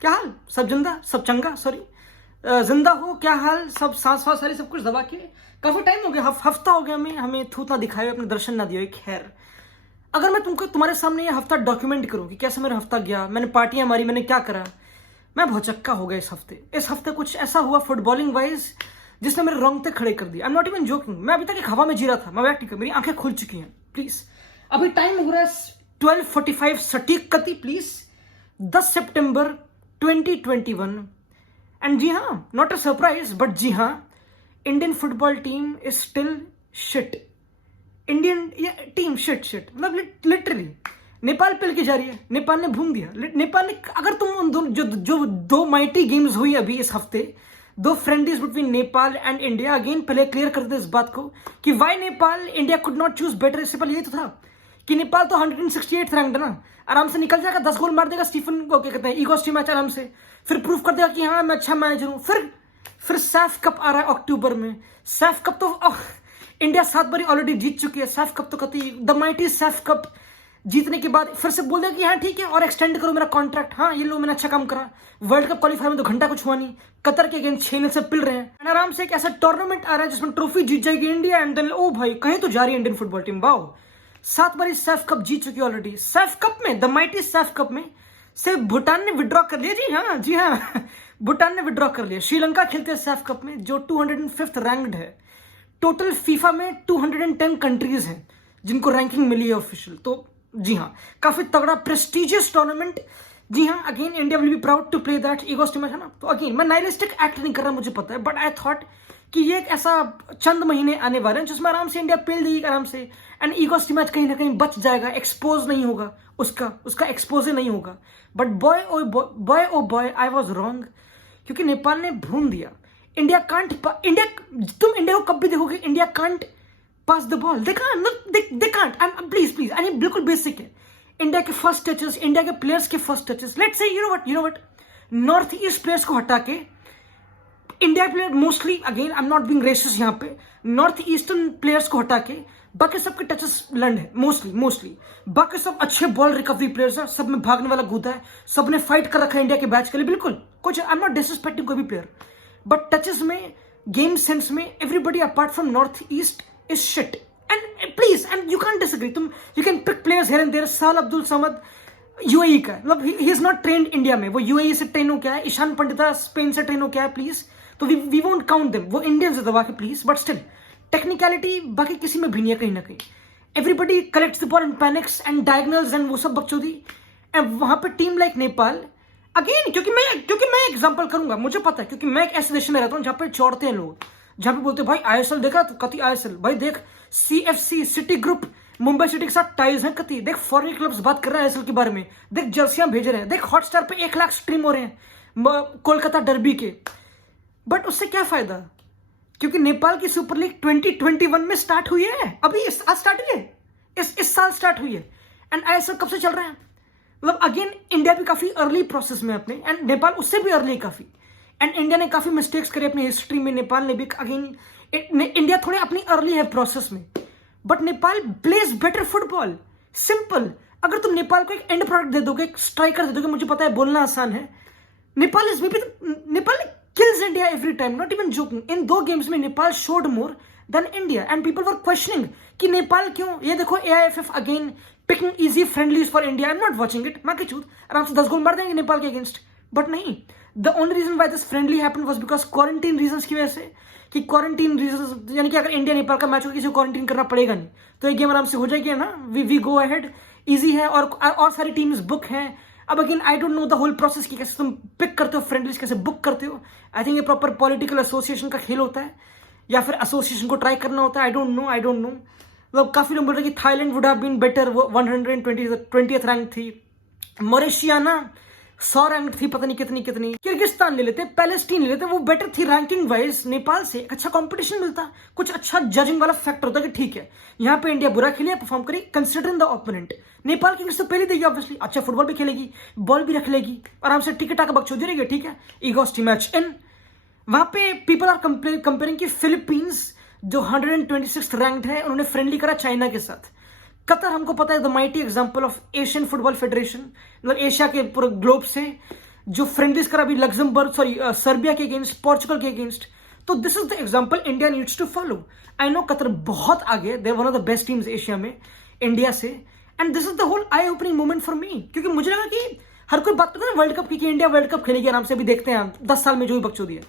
क्या हाल, सब जिंदा सब चंगा, सॉरी जिंदा हो, क्या हाल, सब सांस वास सारी सब कुछ दबा के। काफी टाइम हो गया, हफ्ता हो गया हमें थूत ना दिखाए, अपने दर्शन ना दिए। खैर, अगर मैं तुमको तुम्हारे सामने ये हफ्ता डॉक्यूमेंट करूं कि कैसे मेरा हफ्ता गया, मैंने पार्टियां मारी, मैंने क्या करा, मैं बहुत चक्का हो गया इस हफ्ते कुछ ऐसा हुआ फुटबॉलिंग वाइज जिसने मेरे रोंगटे खड़े कर दिया। आई एम नॉट इवन जोकिंग, मैं अभी तक एक हवा में जी रहा था। मैं बैठ ठीक है, मेरी आंखें खुल चुकी हैं। प्लीज, अभी टाइम हो रहा है 12:45 सटीक कति, प्लीज, 10 सितंबर 2021। एंड जी हाँ, नॉट अ सरप्राइज, बट जी हाँ, Indian football team is still shit. Indian team shit मतलब लिटरली नेपाल पिल की जा रही है। नेपाल ने भून दिया। नेपाल ने, अगर तुम उन जो दो माइटी गेम्स हुई अभी इस हफ्ते, दो friendlies between Nepal and India, again पहले क्लियर कर दे इस बात को कि why Nepal India could not choose better. इससे पहले यही तो था कि नेपाल तो 168 रैंक्ड ना, आराम से निकल जाएगा, 10 गोल मार देगा स्टीफन को, क्या कहते हैं, ईगो मैच, आराम से फिर प्रूफ कर देगा कि हाँ मैं अच्छा मैनेजर हूं। फिर सैफ कप आ रहा है अक्टूबर में। सैफ कप तो इंडिया 7 बारी ऑलरेडी जीत चुकी है। सैफ कप तो कती द माइटी सैफ कप जीतने के बाद फिर से बोल दिया कि हाँ ठीक है और एक्सटेंड करो मेरा कॉन्ट्रैक्ट। हाँ ये लो, मैंने अच्छा काम करा। वर्ल्ड कप क्वालिफायर में 2 घंटा कुछ हुआ नहीं, कतर के अगेंस्ट 6 से पिल रहे हैं। आराम से एक ऐसा टूर्नामेंट आ रहा है जिसमें ट्रॉफी जीत जाएगी इंडिया, एंड देन ओ भाई कहीं तो जा रही है इंडियन फुटबॉल टीम। वाओ, 7 बारी सैफ कप जीत चुकी है ऑलरेडी। सैफ कप में, द माइटी सैफ कप में से भूटान ने विड्रॉ कर लिया। जी हाँ भूटान ने विड्रॉ कर लिया। श्रीलंका खेलते हैं सैफ कप में, जो 205th रैंक्ड है। टोटल फीफा में 210 कंट्रीज हैं जिनको रैंकिंग मिली है ऑफिशियल। तो जी हाँ, काफी तगड़ा प्रेस्टिजियस टूर्नामेंट। जी हाँ, again India will be proud to play that ईगोस्ट मैच, है ना। तो अगेन मैं नाइलिस्टिक एक्ट नहीं कर रहा, मुझे पता है, बट आई थॉट कि ये एक ऐसा चंद महीने आने वाले हैं जिसमें आराम से इंडिया पेल देगी आराम से, एंड ईगोस्ट मैच कहीं ना कहीं बच जाएगा, एक्सपोज नहीं होगा, उसका एक्सपोज नहीं होगा। But boy oh boy, I was wrong, क्योंकि नेपाल ने भून दिया। तुम इंडिया को कब भी देखोगे, India can't pass the ball. They can't, please, I बिल्कुल बेसिक है। इंडिया के फर्स्ट टचेस, इंडिया के प्लेयर्स के first touches, let's say you know what, north east players को हटा के India player mostly, again I am not being racist, यहाँ पे नॉर्थ ईस्टर्न प्लेयर्स को हटा के बाकी सबके टचेस लर्न है मोस्टली। बाकी सब अच्छे बॉल रिकवरी प्लेयर्स हैं, सब में भागने वाला कूदा है, सब ने फाइट कर रखा है इंडिया के बैच के लिए, बिल्कुल कुछ। आई एम नॉट डिसरिस्पेक्टिंग कोई भी प्लेयर, बट टचेस में, गेम सेंस में, everybody apart from north east is shit. And please, and you can disagree, you can pick players here and there. साल अब्दुल समद यूएई का, मतलब he is not trained India में, वो UAE से train हो क्या है, ईशान पंडिता स्पेन से ट्रेन हो क्या है, प्लीज। तो वी वोंट काउंट देम, वो इंडियंस दबा के प्लीज, बट स्टिल टेक्निकलिटी बाकी किसी में भी नहीं है कहीं ना कहीं। Everybody collects the ball and panics and diagonals and वो सब बकचोदी। एंड वहां पे टीम लाइक नेपाल, अगेन क्योंकि मैं एग्जांपल करूंगा, मुझे पता है, क्योंकि मैं एक ऐसे देश में रहता हूं जहां पे चौड़ते हैं लोग, जहां पे बोलते हैं भाई आईएसएल देखा, तो कति आईएसएल भाई देख, CFC city group Mumbai city के साथ टाइल्स हैं, कति देख, फॉरेन क्लब्स बात कर रहे हैं आईएसएल के बारे में, देख जर्सियां भेज रहे हैं, देख हॉटस्टार पे 1 लाख स्ट्रीम हो रहे हैं कोलकाता डर्बी के। बट उससे क्या फायदा, क्योंकि नेपाल की सुपर लीग 2021 में स्टार्ट हुई है, अभी आज स्टार्ट हुई है, इस साल स्टार्ट हुई है। एंड आईएसएल कब से चल रहा है, मतलब अगेन इंडिया भी काफी अर्ली प्रोसेस में अपने, एंड नेपाल उससे भी अर्ली काफी। एंड इंडिया ने काफी मिस्टेक्स करे अपनी हिस्ट्री में, नेपाल ने भी, अगेन इंडिया थोड़ी अपनी अर्ली है प्रोसेस में, but Nepal plays better football, simple. अगर तुम नेपाल को एक एंड प्रोडक्ट दे दोगे, एक स्ट्राइकर दे दोगे, मुझे पता है बोलना आसान है, Nepal kills India every time, not even joking. In 2 games में Nepal showed more than India, and people were questioning कि नेपाल क्यों। ये देखो AIFF again picking easy friendlies for India. I'm not watching it, मैं क्या चूत, आराम से 10 गोल मार देंगे नेपाल के अगेंस्ट। बट नहीं, the only reason why this friendly happened was because quarantine reasons की वजह से, कि क्वारंटीन रीजन, यानी कि अगर इंडिया नेपाल का मैच हो, किसी को क्वारंटीन करना पड़ेगा नहीं, तो ये गेम आराम से हो जाएगी ना, वी गो अहेड, इजी है, और सारी टीम्स बुक हैं। अब again I don't know the whole process की कैसे तुम पिक करते हो फ्रेंडलीज, कैसे बुक करते हो। आई थिंक ये प्रॉपर पॉलिटिकल एसोसिएशन का खेल होता है, या फिर एसोसिएशन को ट्राई करना होता है, आई डोंट नो। मतलब काफी लोग बोल रहे हैं कि Thailand would have been better, वो 120th रैंक थी, मॉरिशियाना 100 रैंक थी, पता नहीं कितनी। किर्गिस्तान ले लेते, पैलेस्टीन ले लेते, वो बेटर थी रैंकिंग वाइज नेपाल से, एक अच्छा कंपटीशन मिलता, कुछ अच्छा जजिंग वाला फैक्टर होता कि ठीक है यहाँ पे इंडिया बुरा खेली, परफॉर्म करी, कंसिडरिंग द ओपोनेंट। नेपाल की तो पहले देगी ऑब्वियसली, अच्छा फुटबॉल भी खेलेगी, बॉल भी रख लेगी, आराम से टिकट आकर बकचोदी रहेगी, ठीक है, ईगोस्ट मैच इन। वहां पे पीपल आर कंपेयरिंग की फिलीपींस जो 126th रैंक्ड है, उन्होंने फ्रेंडली करा चाइना के साथ। कतर हमको पता है the mighty example of Asian football federation, मतलब एशिया के पूरे ग्लोब से जो फ्रेंडलीज करा अभी लग्जमबर्ग सर्बिया के अगेंस्ट, पोर्चुगल के अगेंस्ट। तो this is the example India needs to follow. I know Qatar बहुत आगे, they one of the best teams Asia में इंडिया से, and this is the whole eye opening moment for me, क्योंकि मुझे लगा कि हर कोई बात करता है ना वर्ल्ड कप की कि इंडिया वर्ल्ड कप खेलेगी आराम से, अभी देखते हैं 10 साल में जो भी बकचोदी है,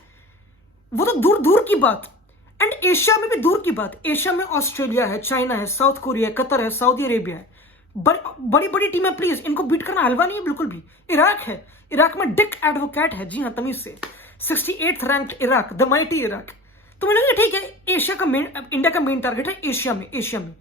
वो तो दूर दूर की बात। एंड एशिया में भी दूर की बात। एशिया में ऑस्ट्रेलिया है, चाइना है, साउथ कोरिया है, कतर है, सऊदी अरेबिया है, बड़ी बड़ी टीम है। प्लीज इनको बीट करना हलवा नहीं है बिल्कुल भी। इराक है, इराक में डिक एडवोकेट है, जी हाँ तमीज से, 68th ranked Iraq, the mighty Iraq. तो मुझे लगा ठीक है एशिया का मेन, इंडिया का मेन टारगेट है एशिया में।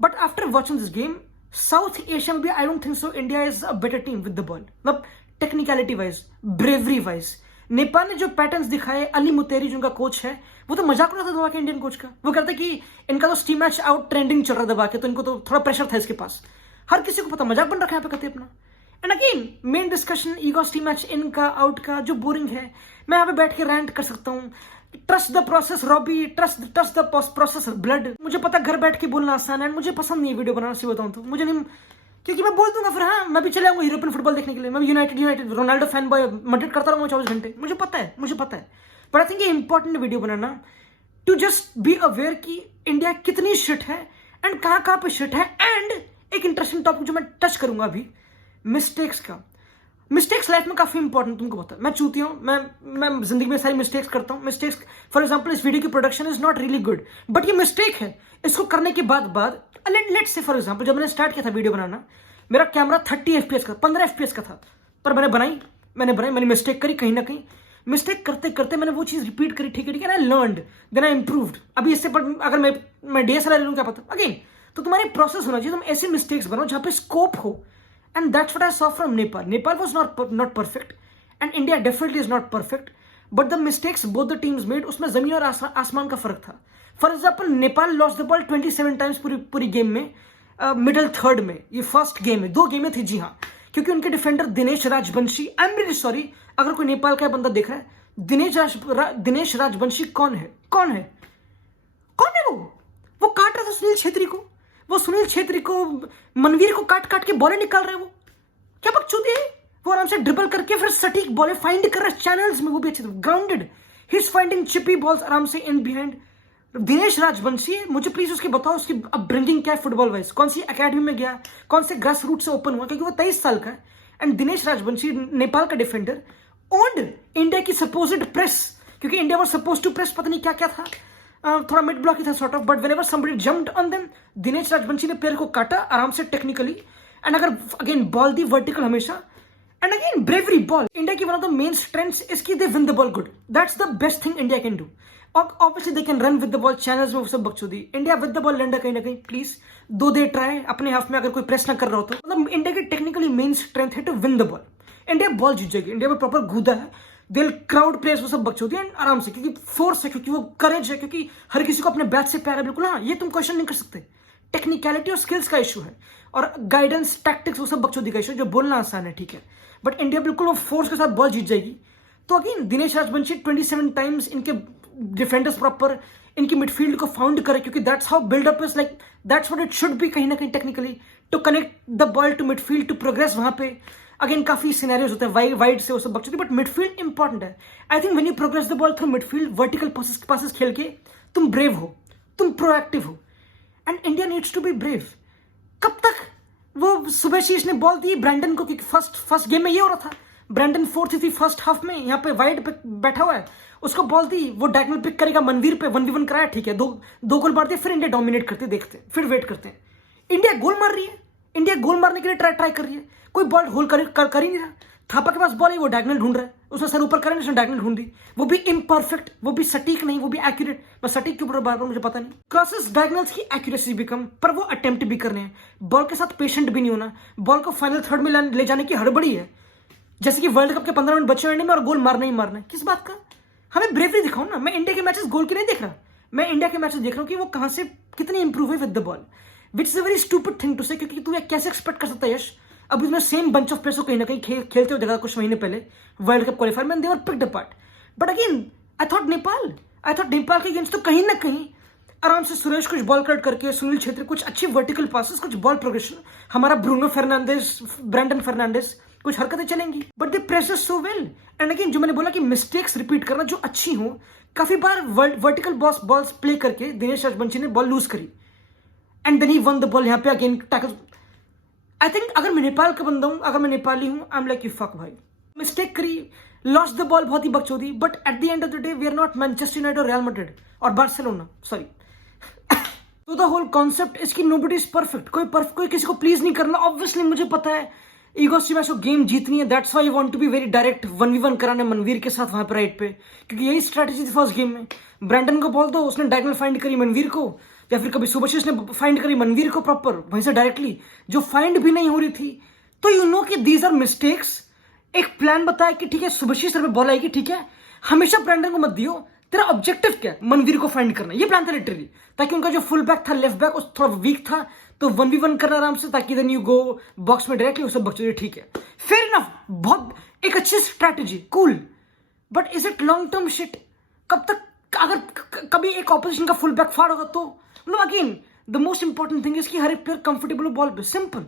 But after watching this game, south Asia में भी I don't think so India is a better team with the ball, मतलब technicality wise, bravery wise. Nepal ने जो पैटर्न्स दिखाए, अली मुतेरी जो उनका कोच है, वो तो मजाक उड़ा था दबा के इंडियन कोच का। वो कहते कि इनका तो स्टीम मैच आउट ट्रेंडिंग चल रहा दबा के, तो इनको तो थोड़ा प्रेशर था इसके पास। हर किसी को पता मजाक बन रखा है यहाँ पे कहते अपना। And again main discussion ego steam match इनका आउट का जो बोरिंग है। मैं यहाँ पे बैठ के रैंट कर सकता हूँ, trust the process Robbie, trust the process blood. मुझे पता घर बैठ के बोलना आसान है, मुझे पसंद नहीं है वीडियो बनाना, सी बताऊँ तो मुझे नहीं, क्योंकि मैं बोल दूंगा फिर हाँ मैं भी चले आऊंगा यूरोपियन फुटबॉल देखने के लिए। मैं यूनाइटेड रोनाल्डो फैन बॉय, मदद करता रहूंगा 24 घंटे, मुझे पता है। बट आई थिंक ये इंपॉर्टेंट वीडियो बनाना टू जस्ट बी अवेयर कि इंडिया कितनी शिट है एंड कहां पे शिट है। एंड एक इंटरेस्टिंग टॉपिक जो मैं टच करूंगा अभी, मिस्टेक्स का। मिस्टेक्स लाइफ में काफी इंपॉर्टेंट, तुमको पता है। मैं चूती हूं, मैं जिंदगी में सारी मिस्टेक्स करता हूं। मिस्टेक्स फॉर एग्जांपल इस वीडियो की production is not really good, but ये मिस्टेक है। इसको करने के बाद लेट्स से फॉर एग्जांपल जब मैंने स्टार्ट किया था वीडियो बनाना, मेरा कैमरा 30 FPS का, 15 FPS का था, पर मैंने मिस्टेक करी कहीं ना कहीं। मिस्टेक करते करते मैंने वो चीज रिपीट करी, ठीक है, I learned, then I improved. अभी इससे पर अगर मैं DSLR ले लूं क्या पता अगेन। तो तुम्हारी प्रोसेस होना चाहिए, तुम ऐसे मिस्टेक्स बनाओ जहां पे स्कोप हो, and that's what I saw from Nepal. Nepal was not perfect and India definitely is not perfect, but the mistakes both the teams made, उसमें जमीन और आसमान का फर्क था। For example Nepal lost the ball 27 times पूरी गेम में, मिडल थर्ड में। ये फर्स्ट गेम है, 2 गेमें थी जी हाँ, क्योंकि उनके defender Dinesh Rajvanshi, I am really sorry अगर कोई नेपाल का बंदा देख रहा है, दिनेश राजवंशी कौन है वो काट रहा था सुनील छेत्री को, मनवीर को काट के बॉलें निकाल रहे हैं। वो क्या बकचोदी है, वो आराम से ड्रिबल करके फिर सटीक बॉलें फाइंड कर रहा है चैनल्स में, वो भी अच्छे grounded, he is finding Chipi balls आराम से इन बिहाइंड। दिनेश राजवंशी, मुझे प्लीज उसकी बताओ उसकी अपब्रिंगिंग क्या है फुटबॉल वाइज, कौन सी एकेडमी में गया, कौन से ग्रास रूट से ओपन हुआ, क्योंकि वो 23 साल का है। एंड दिनेश राजवंशी नेपाल का डिफेंडर ओन्ड इंडिया की सपोज्ड प्रेस, क्योंकि India was suppose to press, पता नहीं क्या क्या था, थोड़ा मिड ब्लॉक ही था sort of, but whenever somebody jumped on them, Dinesh Rajvanshi ने प्लेयर को काटा आराम से टेक्निकली, एंड अगर अगेन बॉल दी वर्टिकल हमेशा, and again bravery ball. India की one of the main strengths is कि they win the ball good, that's the best thing India can do. Obviously they can run with the ball, channels में वो सब बकचोदी। India with the ball lander कहीं ना कहीं, please दो they try अपने हाफ में, अगर कोई प्रेस ना कर रहा हो तो। मतलब इंडिया की टेक्निकली मेन स्ट्रेंथ है to win the ball. India ball जीत जाएगी, इंडिया में प्रॉपर गूदा है, दिल क्राउड प्लेयर्स वो सब बकचोदी एंड आराम से, क्योंकि फोर्स है, क्योंकि वो करेज है, क्योंकि हर किसी को अपने बैट से प्यार है बिल्कुल। हाँ ये तुम क्वेश्चन नहीं कर सकते, टेक्निकलिटी और स्किल्स का इशू है, और गाइडेंस टैक्टिक्स वो सब बकचोदी का इशू, जो बोलना आसान है ठीक है, बट इंडिया बिल्कुल वो फोर्स के साथ बॉल जीत जाएगी। तो अगेन दिनेश राजवंशी 27 टाइम्स इनके डिफेंडर्स प्रॉपर इनकी मिडफील्ड को फाउंड करे, क्योंकि that's how buildup is, like that's what it should be कहीं ना कहीं technically, to connect the ball to midfield to progress. वहां पे अगेन काफी सिनेरियोज होते हैं वाइड से वो सब बकचोदी, बट मिडफील्ड इंपॉर्टेंट है। I think when you progress the ball through midfield, vertical passes खेल के तुम ब्रेव हो, तुम प्रोएक्टिव हो, and India needs to be brave. कब तक वो सुबहशीष ने बॉल दी ब्रैंडन को, क्योंकि फर्स्ट गेम में ये हो रहा था, ब्रैंडन 4th थी फर्स्ट हाफ में, यहाँ पे वाइड पे बैठा हुआ है, उसको बॉल दी, वो डायगोनल पिक करेगा मनवीर पे, 1v1 कराया ठीक है, दो गोल मार दिए, फिर इंडिया डोमिनेट करते देखते हैं, फिर वेट करते हैं। इंडिया गोल मार रही है, इंडिया गोल मारने के लिए ट्राई कर रही है, कोई बॉल होल कर ही नहीं रहा। थापा के पास बॉल है, वो डायगोनल ढूंढ रहा है, उसने सर ऊपर करा, उसने डायगोनल ढूंढ दी, वो भी इम्परफेक्ट, वो भी सटीक नहीं, वो भी एक्यूरेट। मैं सटीक क्यों बार मुझे पता नहीं। क्रॉसेस डायगोनल्स की एक्यूरेसी भी कम, पर वो अटेम्प्ट भी करने हैं, बॉल के साथ पेशेंट भी नहीं होना, बॉल को फाइनल थर्ड में ले जाने की हड़बड़ी है, जैसे कि वर्ल्ड कप के 15 मिनट बचे रहने में और गोल मारना ही मारना है। किस बात का, हमें ब्रेवरी दिखाओ ना। मैं इंडिया के मैचेस गोल की नहीं देख रहा, मैं इंडिया के मैचेस देख रहा हूँ कि वो कहां से कितनी इंप्रूव है with the ball, which is a very stupid thing to say, क्योंकि तू कैसे एक्सपेक्ट कर सकता है यश। अभी उसने सेम बंच ऑफ प्लेयर्स को कहीं ना कहीं खेलते हुए देखा कुछ महीने पहले वर्ल्ड कप क्वालिफायर में, they were picked apart. But again I thought Nepal के अगेंस्ट तो कहीं ना कहीं आराम से सुरेश कुछ बॉल कट करके, सुनील छेत्री कुछ अच्छी वर्टिकल पासेस, कुछ बॉल प्रोग्रेशन, हमारा ब्रूनो फर्नांडिस, ब्रैंडन फर्नांडिस कुछ हरकतें चलेंगी, but they press so well. And again जो मैंने बोला कि मिस्टेक्स रिपीट करना जो अच्छी हो, काफी बार वर्टिकल बॉल्स प्ले करके दिनेश राजवंशी ने बॉल लूज करी and then he won the ball. यहाँ पे अगेन टैकल। आई थिंक अगर मैं नेपाल का बंदा हूं, अगर मैं नेपाली हूं, I am like you fuck भाई, मिस्टेक करी, लॉस्ट द बॉल, बहुत ही बकचोदी, but at the end of the day we are not Manchester United और रियल मैड्रिड और बार्सिलोना, सॉरी। तो द होल कॉन्सेप्ट इसकी नोबडी इज परफेक्ट, कोई किसी को प्लीज नहीं करना। ऑब्वियसली मुझे पता है ईगो से मैच को गेम जीतनी है, that's why I want to be very direct, 1v1 कराने मनवीर के साथ वहां पे राइट पे, क्योंकि यही स्ट्रैटेजी थी फर्स्ट गेम में। ब्रैंडन को बॉल दो, उसने डायगोनल फाइंड करी मनवीर को, या फिर कभी सुभाशिष ने फाइंड करी मनवीर को प्रॉपर वहीं से डायरेक्टली, जो फाइंड भी नहीं हो रही थी। तो यू नो कि दीज आर मिस्टेक्स। एक प्लान बताया कि ठीक है सुभाशिष सर पे बॉल आएगी, ठीक है हमेशा ब्रैंडन को मत दियो, तेरा ऑब्जेक्टिव क्या है, मनवीर को फाइंड करना, ये प्लान था लिटरली, ताकि उनका जो फुल बैक था, लेफ्ट बैक, उस थोड़ा वीक था, तो 1v1 करना आराम से, ताकि देन यू गो बॉक्स में डायरेक्टली, उसे बक्चोदी, ठीक है फेयर इनफ, बहुत एक अच्छी strategy, cool, but is it long term shit? कब तक? अगर कभी एक ऑपोजिशन का फुल बैक फाड़ होगा तो मतलब again the most important thing is कि हर एक प्लेयर कंफर्टेबल हो बॉल पे, सिंपल।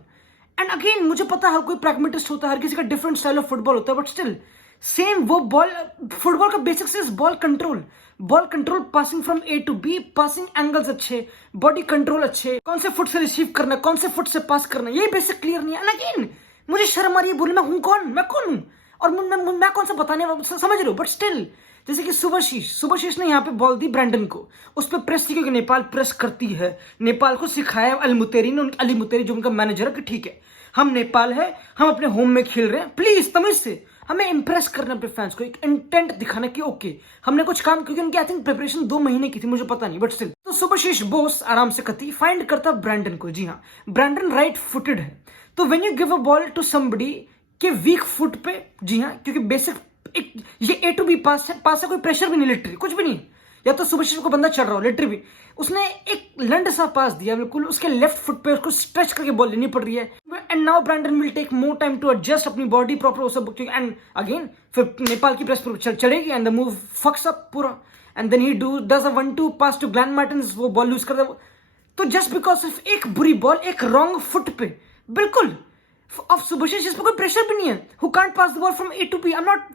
एंड अगेन मुझे पता है हर कोई प्रैग्मेटिस्ट होता है, हर किसी का डिफरेंट स्टाइल ऑफ फुटबॉल होता है, बट स्टिल सेम वो बॉल, फुटबॉल का basics is ball control, passing from A to B, passing angles अच्छे, बॉडी कंट्रोल अच्छे, कौन से फुट से रिसीव करना है, कौन से फुट से पास करना है, यही बेसिक क्लियर नहीं है। एंड अगेन मुझे शर्म आ रही है बोले मैं कौन हूं और मैं कौन सा बताने, समझ रहे हो, बट स्टिल जैसे कि सुभाशिष ने यहाँ पे बॉल दी ब्रैंडन को, उस पर प्रेस की, क्योंकि नेपाल प्रेस करती है, नेपाल को सिखाया अली मुतेरी जो उनका मैनेजर है कि ठीक है हम नेपाल है, हम अपने होम में खेल रहे हैं, प्लीज तमीज से हमें इंप्रेस करना अपने फैंस को, एक इंटेंट दिखाना कि ओके हमने कुछ काम, क्योंकि उनकी आई थिंक प्रिपरेशन 2 महीने की थी, मुझे पता नहीं, बट स्टिल। तो सुभाशिष बोस आराम से कती फाइंड करता ब्रैंडन को, जी हाँ ब्रैंडन राइट फुटेड है, तो when you give a ball to somebody के वीक फुट पे, जी हाँ क्योंकि बेसिक एक ये ए टू बी पास है, कोई प्रेशर भी नहीं, लिटरली कुछ भी नहीं, या तो सुभाशिष को बंदा चढ़ रहा हो, लिटरली भी उसने एक लंड सा पास दिया, बिल्कुल उसके लेफ्ट फुट पे उसको स्ट्रेच करके बॉल लेनी पड़ रही है। And now Brandon will take more time to adjust अपनी बॉडी प्रॉपर, वो सब, एंड अगेन फिर नेपाल की प्रेस चढ़ेगी and the move fucks up पूरा, and then he does a 1-2 pass to Glan Martins, वो बॉल लूज कर दे। तो जस्ट बिकॉज सिर्फ एक बुरी बॉल, एक रॉन्ग फुट पे, बिल्कुल ऑफ सुभाशिष, इस पर कोई प्रेशर भी नहीं है, who can't pass the ball from A to B, I am not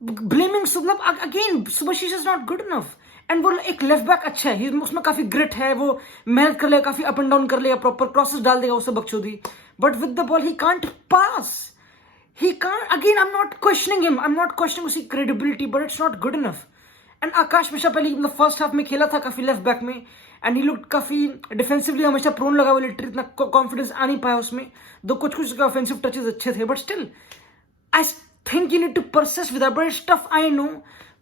blaming, again Subhashish is not good enough. And वो एक लेफ्ट बैक अच्छा है, उसमें काफी ग्रिट है, वो मेहनत कर लेगा, काफी अप एंड डाउन कर लेगा, प्रॉपर क्रॉसेस डाल देगा, उसे बकचोदी, but with the ball he can't pass, he can't, again I am not questioning him, I am not questioning उसकी credibility, but it's not good enough. And Akash Mishra पहले मतलब first half में खेला था काफी लेफ्ट बैक में, एंड ही लुक काफी defensively हमेशा प्रोन लगा हुआ, लिटरली इतना कॉन्फिडेंस आ नहीं पाया उसमें, दो कुछ ऑफेंसिव टचेस अच्छे थे, but still I think you need to persist with that, but it's tough, I know,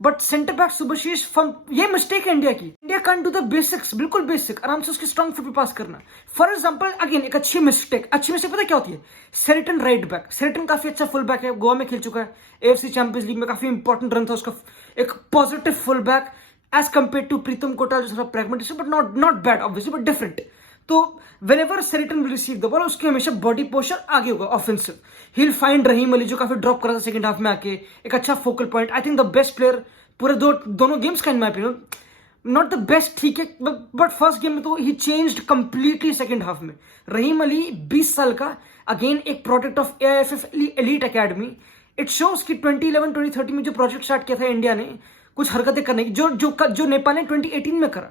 but centre back Subhashish ये मिस्टेक है इंडिया की, India can't do the basics, बिल्कुल बेसिक, आराम से उसके स्ट्रॉन्ग फुट पे पास करना। फॉर एग्जांपल अगेन एक अच्छी मिस्टेक पता क्या होती है, सेरेटन राइट बैक, सेरेटन काफी अच्छा फुल बैक है, गोवा में खेल चुका है, एएफसी चैंपियंस लीग में काफी इंपॉर्टेंट रन था उसका, एक positive full back as compare to Pritam Kotal, जो थोड़ा pragmatist, but not bad obviously, but different. तो whenever Seriton will receive the ball, उसके हमेशा बॉडी पोस्चर आगे होगा offensive, he will find Rahim Ali जो काफी ड्रॉप कर रहा था सेकंड हाफ में आके, एक अच्छा focal point, I think the best player पूरे दोनों गेम्स का इन my opinion, not the best ठीक है, बट फर्स्ट गेम में तो ही चेंज्ड कंप्लीटली सेकंड हाफ में। रहीम अली 20 साल का, अगेन एक product of AIFF elite academy, it shows कि 2011-2013 में जो प्रोजेक्ट स्टार्ट किया था इंडिया ने कुछ हरकतें करने की, जो नेपाल ने 2018 में करा,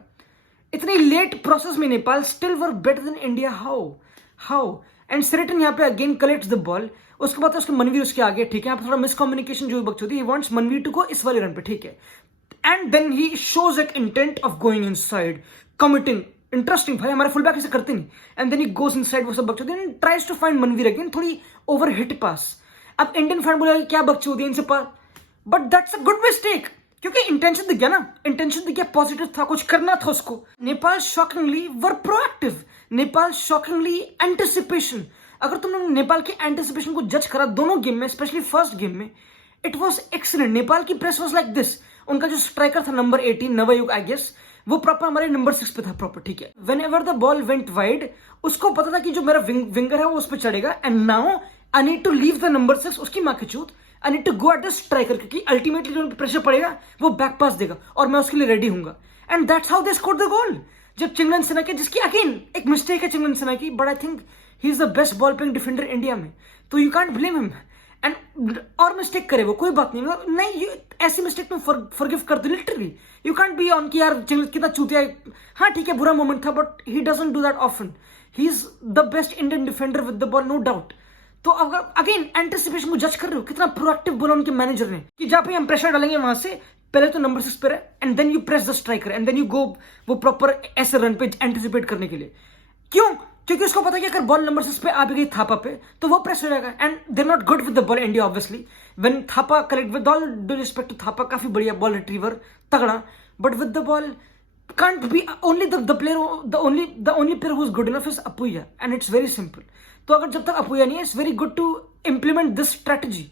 इतनी लेट प्रोसेस में Nepal still were better than India, how and Seriton यहाँ पे अगेन कलेक्ट्स द बॉल, उसके बाद उसके मनवीर उसके आगे, ठीक है, यहाँ पे थोड़ा मिसकम्युनिकेशन जो बकचोदी, he wants Manvir to go इस वाले रन पे, ठीक है, एंड देन ही शोज एक intent of going inside, committing, interesting भाई, हमारे फुल बैक ऐसे करते नहीं, and then he goes inside, वो सब बकचोदी, and tries to find Manvir again, थोड़ी ओवर हिट पास। अब इंडियन फैन बोलेगा क्या बकचोदी इनसे pass, but that's a good mistake, क्योंकि इंटेंशन दिख गया ना, इंटेंशन दिख गया, पॉजिटिव था, कुछ करना था उसको। नेपाल शॉकिंगली वर प्रोएक्टिव, नेपाल शॉकिंगली एंटिसिपेशन, अगर तुमने नेपाल की एंटिसिपेशन को जज करा दोनों गेम में, स्पेशली फर्स्ट गेम में, इट वाज एक्सीलेंट। नेपाल की प्रेस वाज लाइक दिस, उनका जो स्ट्राइकर था नंबर 18 नवयुग आई गेस, वो प्रॉपर हमारे नंबर 6 पे था प्रॉपर, ठीक है। When ever the ball went wide, उसको पता था कि जो मेरा विंगर है वो उस पर चढ़ेगा, and now I need to leave the number 6, उसकी माँ की चूत, I need to go at the striker, क्योंकि अल्टीमेटली जो प्रेशर पड़ेगा वो बैक पास देगा और मैं उसके लिए रेडी हूंगा, and that's how they scored the goal. जब चिंगलन सेना के, जिसकी अगेन एक मिस्टेक है चिंगलन सेना की, but I think he is the best ball playing defender India में, तो you can't blame him. And और मिस्टेक करे वो, कोई बात नहीं, नहीं ये ऐसी मिस्टेक में फॉरगिव कर दो literally. You can't be on कि यार कितना चूतिया है, हाँ ठीक है बुरा मोमेंट था, but he doesn't do that often. He is the best Indian defender with the ball, no doubt. तो अगर अगेन एंटिसिपेशन को जज कर रहे हो, कितना प्रोएक्टिव बोला उनके मैनेजर ने कि जहां पे हम प्रेशर डालेंगे वहां से पहले तो नंबर 6 पे रहे, and then you press the striker, and then you go वो प्रॉपर ऐसे रन पे एंटिसिपेट करने के लिए। क्यों? क्योंकि उसको पता है कि अगर बॉल नंबर 6 पे आ भी गई थापा पे तो वो प्रेस हो जाएगा, and they not good with the ball India obviously. When Thapa collect, with all due respect to Thapa, काफी बढ़िया बॉल रिट्रीवर, तगड़ा, but with the ball can't be only the player, the only player who's good enough is Apuya, and it's very simple. तो अगर जब तक अपुया नहीं है, it's very good to implement this strategy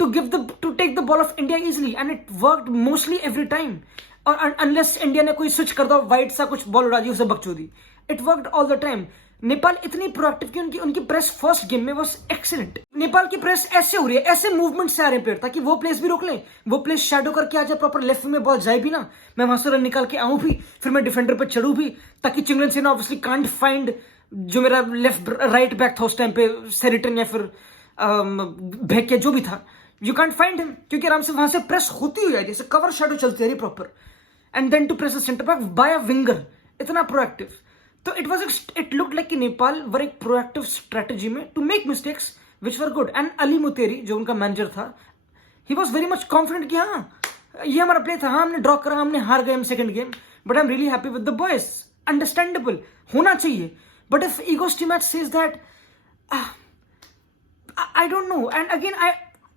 to take the ball of India easily, and it worked mostly every time. और unless India ने कोई switch कर दो वाइड सा कुछ बॉल उड़ा दी उसे बकचोदी, it worked all the time. Nepal इतनी प्रोएक्टिव की उनकी प्रेस फर्स्ट गेम में वाज एक्सीलेंट। नेपाल की प्रेस ऐसे हो रही है, ऐसे मूवमेंट से आ रहे हैं प्लेयर ताकि वो प्लेस भी रोक लें, वो प्लेस शैडो करके आ जाए, प्रॉपर लेफ्ट में बॉल जाए भी ना, मैं वहां से रन निकाल के आऊं भी, फिर मैं डिफेंडर पे चढ़ू भी, ताकि चिंगलन सेना ऑब्वियसली कांट फाइंड जो मेरा लेफ्ट राइट बैक था उस टाइम पे, सेरिटन या फिर भेके जो भी था, यू कांट फाइंड हिम, क्योंकि आराम से वहां से प्रेस होती हुई है, जैसे कवर शैडो चलती है proper, and then to press centre back by a winger, इतना प्रोएक्टिव। तो इट लुक्ड लाइक कि नेपाल वर एक प्रोएक्टिव स्ट्रेटजी में to make mistakes which were good, and Ali Mutairi जो उनका मैनेजर था, he was very much confident कि हाँ ये हमारा प्ले था, हाँ हमने ड्रॉ करा, हमने हार गए हम second game, but I am really happy with the boys, understandable होना चाहिए, बट इफ ईगोस्टी match says that I don't know, and again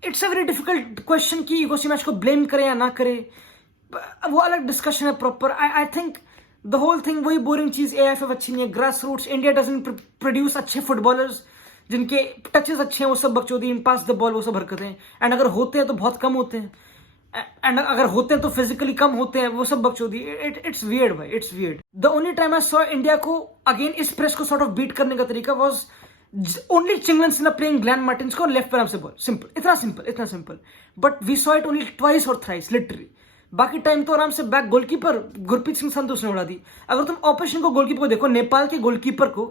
it's a very difficult question कि ईगोस्टी मैच को ब्लेम करे या ना करे, वो अलग डिस्कशन है proper. I think the whole thing वही बोरिंग चीज, एएफएफ अच्छी नहीं है, grass roots, India doesn't produce अच्छे फुटबॉलर्स जिनके टचेस अच्छे हैं, वो सब बकचोदी, इन पास द बॉल, वो सब हरकतें, एंड अगर होते हैं तो बहुत कम होते हैं, एंड अगर होते हैं तो फिजिकली कम होते हैं, वो सब बकचोदी। इट्स वियर्ड भाई, it's weird. The only time I saw India को अगेन इस प्रेस को सॉर्ट ऑफ बीट करने का तरीका was only Chinglen Sinha playing Glan Martins को लेफ्ट पे आराम से बॉल, सिंपल, इतना simple, but we saw it only twice और थ्राइस लिटरली। बाकी टाइम तो आराम से बैक गोलकीपर गुरप्रीत सिंह संधू उसने उड़ा दी। अगर तुम ऑपोजिशन को गोलकीपर को देखो, नेपाल के गोलकीपर को,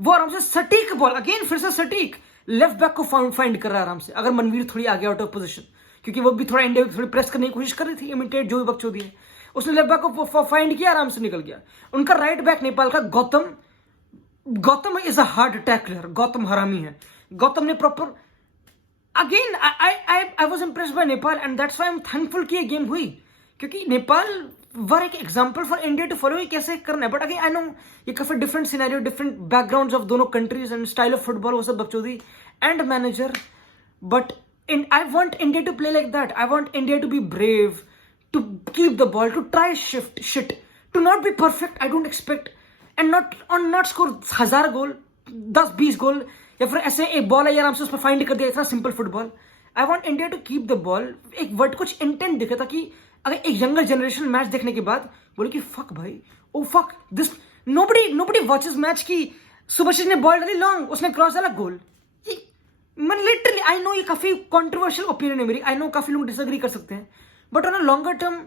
वो आराम से सटीक बॉल, अगेन फिर से सटीक लेफ्ट बैक को फाइंड कर रहा है आराम से, अगर मनवीर थोड़ी आगे आउट ऑफ पोजीशन, क्योंकि वो भी थोड़ा इंडिया को थोड़ी प्रेस करने की कोशिश कर रही थी, इमिटेट जो भी बकचोदी है, उसने लेफ्ट बैक को फाइंड किया, आराम से निकल गया। उनका राइट बैक नेपाल का Gautam is a hard tackler, Gautam हरामी है, गौतम ने proper again I was impressed by Nepal, and that's why I am thankful कि ये गेम हुई, क्योंकि नेपाल वर एक example for India to follow, कैसे करना है। बट अगेन आई नो ये काफी different scenario, different backgrounds of दोनों countries and style of football, वो सब बकचोदी and manager, but I want India to play like that. I want India to be brave, to keep the ball, to try shit, to not be perfect, I don't expect, and not score 1000 goal, 10-20 goal, या फिर ऐसे एक ball है आराम से उस पर find कर दिया, इतना simple football. I want India to keep the ball, एक वर्ड कुछ इंटेंट दिखे, ताकि अगर एक यंगर जनरेशन मैच देखने के बाद बोले कि फक भाई, oh fuck this, nobody watches match की सुभाषिष ने बॉल डाली लॉन्ग, उसने क्रॉस डाला गोल। मैं लिटरली, आई नो ये काफी कंट्रोवर्शियल ओपिनियन है मेरी, आई नो काफी लोग डिसएग्री कर सकते हैं, but on a longer term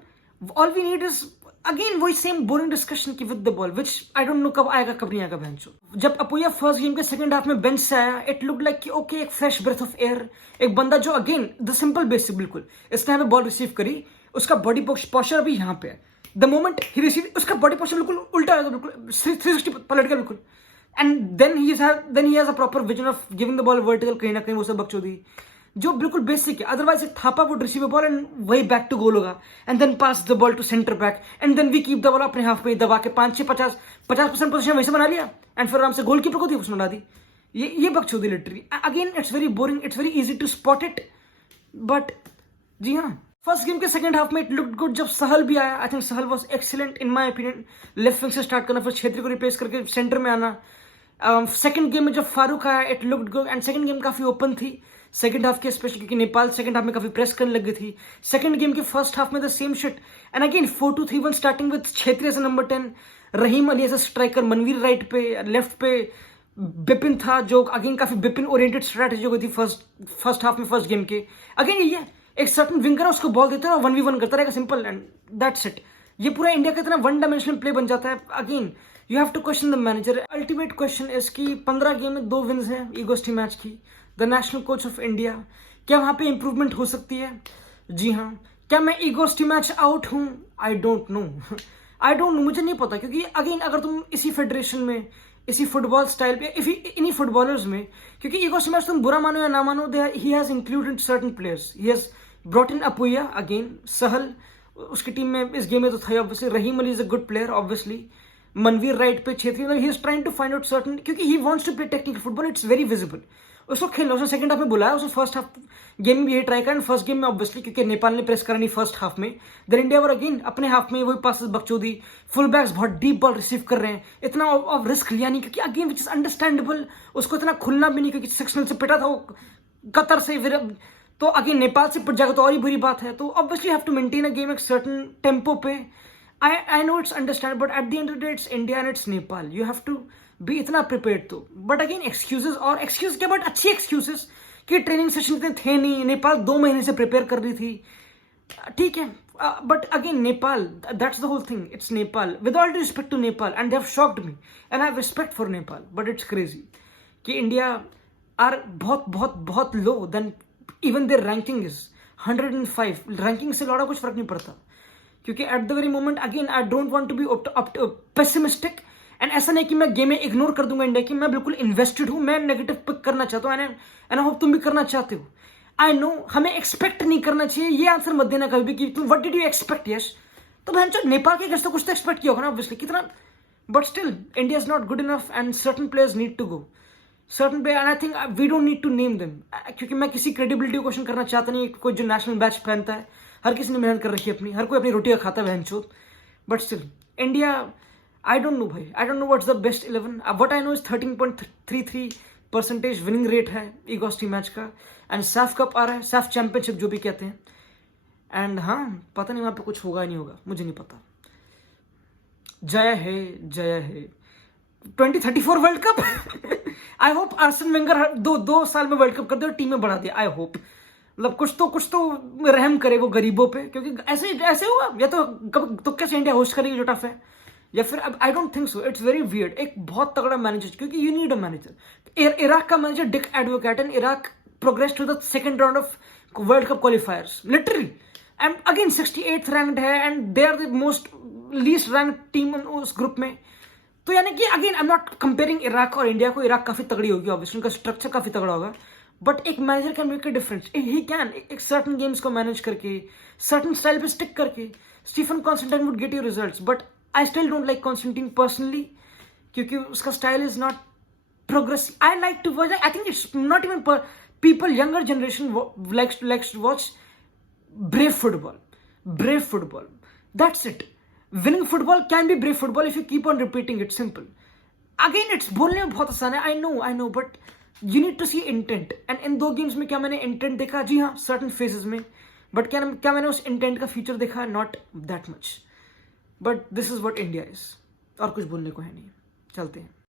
all we need is again वही सेम बोरिंग डिस्कशन की with the ball, which I don't know कब आएगा कब नहीं आएगा बेंचो। जब अपुया फर्स्ट गेम के सेकंड हाफ में बेंच से आया, इट लुक लाइक कि ओके एक फ्रेश ब्रेथ ऑफ एयर, एक बंदा जो अगेन द सिंपल बेसिक, बिल्कुल इसने हमें बॉल रिसीव करी, उसका बॉडी पोस्चर अभी यहाँ पे है, द मोमेंट ही रिसीव उसका बॉडी पोस्चर बिल्कुल उल्टा है, बिल्कुल 360 पलट गया बिल्कुल, and then he has a proper vision of giving the ball vertical, कहीं ना कहीं वो सब बकचोदी जो बिल्कुल बेसिक है। Otherwise Thapa would receive a ball and वही बैक टू गोल होगा, and then pass the ball to centre back, and then we keep the ball अपने हाफ पे दबा के 50% पोजीशन वैसे बना लिया, एंड फिर आराम से गोलकीपर को दी उसने बना दी। ये बकचोदी literally, again it's very boring, it's very easy to spot it, but जी हाँ। फर्स्ट गेम के सेकंड हाफ में इट लुक्ड गुड, जब सहल भी आया, I think Sahal was excellent in my opinion, left wing से स्टार्ट करना, फिर छेत्री को रिप्लेस करके सेंटर में आना। सेकंड गेम में जब फारूक आया, it looked good, and second game काफी ओपन थी सेकंड हाफ के, स्पेशली क्योंकि नेपाल सेकंड हाफ में काफी प्रेस करने लग गई थी। सेकंड गेम के फर्स्ट हाफ में the same shit, and again 4-2-3-1 starting with Chhetri as number 10, Rahim Ali as striker, Manvir right पे, लेफ्ट पे बिपिन था, जो अगेन काफी बिपिन ओरिएंटेड स्ट्रैटेजी हो गई थी फर्स्ट हाफ में फर्स्ट गेम के। अगेन ये एक सर्टन विंगर है, उसको बॉल देता है और 1v1 करता रहेगा, सिंपल, एंड दैट्स इट। ये पूरा इंडिया का इतना वन डायमेंशनल प्ले बन जाता है। Again you have to question the manager. Ultimate question इसकी 15 गेम में 2 विन्स हैं ईगोस्टी मैच की, the national coach of India, क्या वहां पे इंप्रूवमेंट हो सकती है? जी हाँ। क्या मैं ईगो मैच आउट हूं? आई don't no. I don't no, मुझे नहीं पता, क्योंकि अगेन अगर तुम इसी फेडरेशन में, इसी फुटबॉल स्टाइल पे, इन्हीं फुटबॉलर्स में, क्योंकि ईगो मैच तुम बुरा मानो या ना मानो, he has included certain players, he has brought in Apuia again, Sahal उसकी टीम में इस गेम में तो था obviously, Rahim Ali is a good player obviously, Manvir right पे, Chhetri, he is trying to find out certain, क्योंकि he wants to play technical football, it's very visible. उसको खेलना, उसने सेकंड हाफ में बुलाया, उसने फर्स्ट हाफ गेम में भी यही ट्राई करा, फर्स्ट गेम में ऑब्वियसली क्योंकि नेपाल ने प्रेस करा नहीं फर्स्ट हाफ में, देन इंडिया वर अगेन अपने हाफ में वही पासेस बकचोदी, फुल बैक्स बहुत डीप बॉल रिसीव कर रहे हैं, इतना ऑफ रिस्क लिया नहीं, क्योंकि अगेन विच इज अंडरस्टैंडेबल, उसको इतना खुलना भी नहीं, क्योंकि सेक्शनल से पिटा था वो कतर से, फिर तो अगेन नेपाल से पिट जाएगा तो और ही बुरी बात है, तो obviously have to maintain a game एक सर्टन टेम्पो पे। I know it's understandable, but at the end of the day, it's India and it's Nepal. You have to be इतना prepared तो. But again, excuses और excuse के बाद अच्छी excuses कि training session इतने थे नहीं, नेपाल 2 महीने से प्रिपेयर कर रही थी, ठीक है, but again Nepal, that's the whole thing, it's Nepal, with all due respect to Nepal, and they have shocked me and I have respect for Nepal, but it's crazy कि इंडिया आर बहुत बहुत बहुत low than even their ranking is 105, ranking से लौड़ा कुछ फर्क नहीं पड़ता, क्योंकि at the very moment again I don't want to be pessimistic, and ऐसा नहीं कि मैं गेम में इग्नोर कर दूंगा इंडिया की, मैं बिल्कुल इन्वेस्टेड हूं, मैं नेगेटिव पिक करना चाहता हूं, एंड आई होप तुम भी करना चाहते हो। आई नो हमें एक्सपेक्ट नहीं करना चाहिए, ये आंसर मत देना कभी भी कि तुम what did you expect, yes, तो बहन चो नेपाल के घर से कुछ तो एक्सपेक्ट किया होगा ना ऑब्वियसली, कितना, but still India is not good enough and certain players need to go, certain player, and I think we don't need to name them, क्योंकि मैं किसी क्रेडिबिलिटी को क्वेश्चन करना चाहता नहीं, कोई जो नेशनल बैच पहनता है, हर किसी ने मेहनत कर रखी है अपनी, हर कोई अपनी रोटियां खाता है बहन चोद, but still India, I don't know भाई, I don't know what's the best 11, what I know is 13.33% winning rate है ईगोस्टी मैच का, एंड सैफ कप आ रहा है, सैफ चैंपियनशिप जो भी कहते हैं, एंड हाँ पता नहीं वहां पे कुछ होगा नहीं होगा, मुझे नहीं पता। जय है 2034 world cup. I hope arson Wenger दो साल में वर्ल्ड कप कर दे और टीम में बढ़ा दे, आई होप, मतलब कुछ तो रहम करे वो गरीबों पे, क्योंकि ऐसे होगा, या तो कैसे इंडिया होस्ट करेगी जो टफ है, या फिर I don't think so, it's very weird, एक बहुत तगड़ा मैनेजर, क्योंकि you need a manager. Iraq का manager Dick Advocaat, and Iraq progress to the second round of world cup qualifiers literally, and again 68th ranked है, and they are the most least rank team उस ग्रुप में, तो यानी कि again I am not comparing Iraq और India को, Iraq काफी तगड़ी होगी ऑब्वियसली, उनका स्ट्रक्चर काफी तगड़ा होगा, बट एक manager can make a difference, he can, एक सर्टन गेम्स को मैनेज करके, सर्टन स्टाइल पे स्टिक करके, Stephen Constantine would get you results, but I still don't like Constantine personally, क्योंकि उसका style is not progressive, I like to watch, I think it's not even people, younger generation likes to watch brave football, that's it. Winning football can be brave football if you keep on repeating it, simple. Again, it's बोलने में बहुत आसान है, I know, but you need to see intent, and in 2 games में क्या मैंने intent देखा, जी हाँ certain phases में, but क्या मैंने उस intent का feature देखा, not that much, but this is what India is, और कुछ बोलने को है नहीं, चलते हैं।